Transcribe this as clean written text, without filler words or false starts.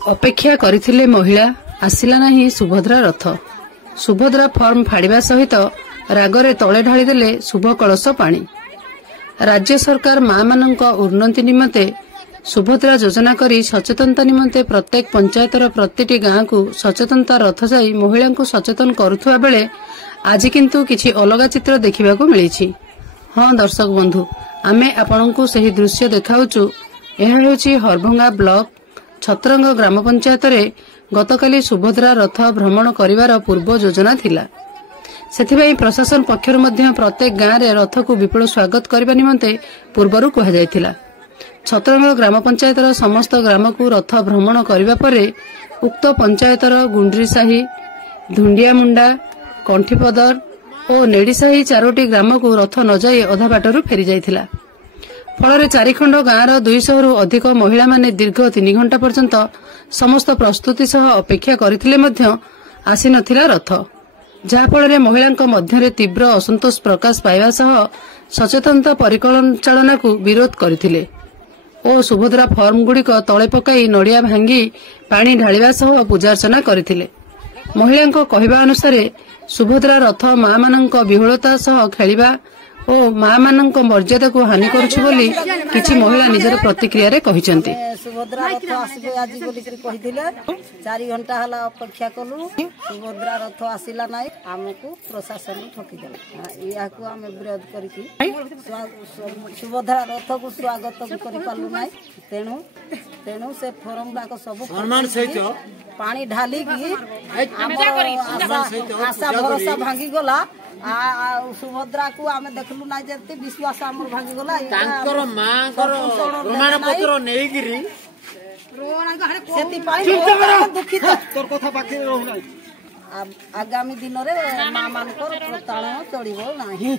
अपेक्षा करथिले महिला आसिला नाही सुभद्रा रथ। सुभद्रा फॉर्म फाड़िबा सहित रागरे तले ढाली देले शुभ कलश पानी। राज्य सरकार मां मानक उन्नति निमंते सुभद्रा योजना करी सचेतनता निमंते प्रत्येक पंचायतर प्रतिटी गाँ को सचेतनता रथ जाई महिला को सचेतन करुवा बेले आज किंतु किछि अलग चित्र देखा मिली। हाँ दर्शक बंधु, आमे आपनकु सही दृश्य देखाउछु। यह हेउछि हरभंगा ब्लॉक छत्रंग ग्राम पंचायत रे गतकाली सुभद्रा रथ भ्रमण करिवार पूर्व योजना थिला। सेथिबाई प्रशासन पक्षर मध्य प्रत्येक गाँव रे रथ को विपुल स्वागत करबा निमंते पूर्वरु कहा जायथिला। छत्रंग ग्राम पंचायतर समस्त ग्राम को रथ भ्रमण करिबा परे उक्त पंचायतर गुंड्रीसाही, धुंडियामुंडा, कंठीपदर और नेड़ीसाही चारोटी ग्राम को रथ न जाई अधा बाटरू फेरी जाइथिला। फल चारिखंड गाँवर 200 रु अधिक महिला माने दीर्घ 3 घंटा पर्यंत समस्त प्रस्तुति सह अपेक्षा करथिले मध्य आसी नथिला रथ, जाफल महिला मध्य तीव्र असंतोष प्रकाश पाइबा सह सचेतनता परिचालना को विरोध करथिले और सुभद्रा फॉर्म गुड़िक तले पकाई नड़िया भांगी पानी ढालिबा सह पूजार्चना करथिले। महिला कहवा अनुसार सुभद्रा रथ मां मानक विहुलता सह खेलिबा और मां मानक मर्यादा को हानि करुछु बोली किछि महिला निजर प्रतिक्रिया रे कहिसंती। सुभद्रा रथ आसीबे आज बोली कहिथिले 4 घंटा हला अपेक्षा कलु, सुभद्रा रथ आसिला नाही, हमकु प्रशासन ठकी देला। या को हम विरोध करिकि सुभद्रा रथ को स्वागत करि पालु नाही। तेणु से फॉर्म डाक सब सम्मान सहित पानी ढाली की आशा भरोसा भांगी गला। सुभद्रा को आम देखलु ना जति विश्वास आमर भांगी गला। तांकर मां प्रमाण पत्र नेगिरी सेति पाई दुखित तोर कथा बाकी रहु नाही। आगामी दिन रे मां मानकर प्रताड़ना चलिबो नाही।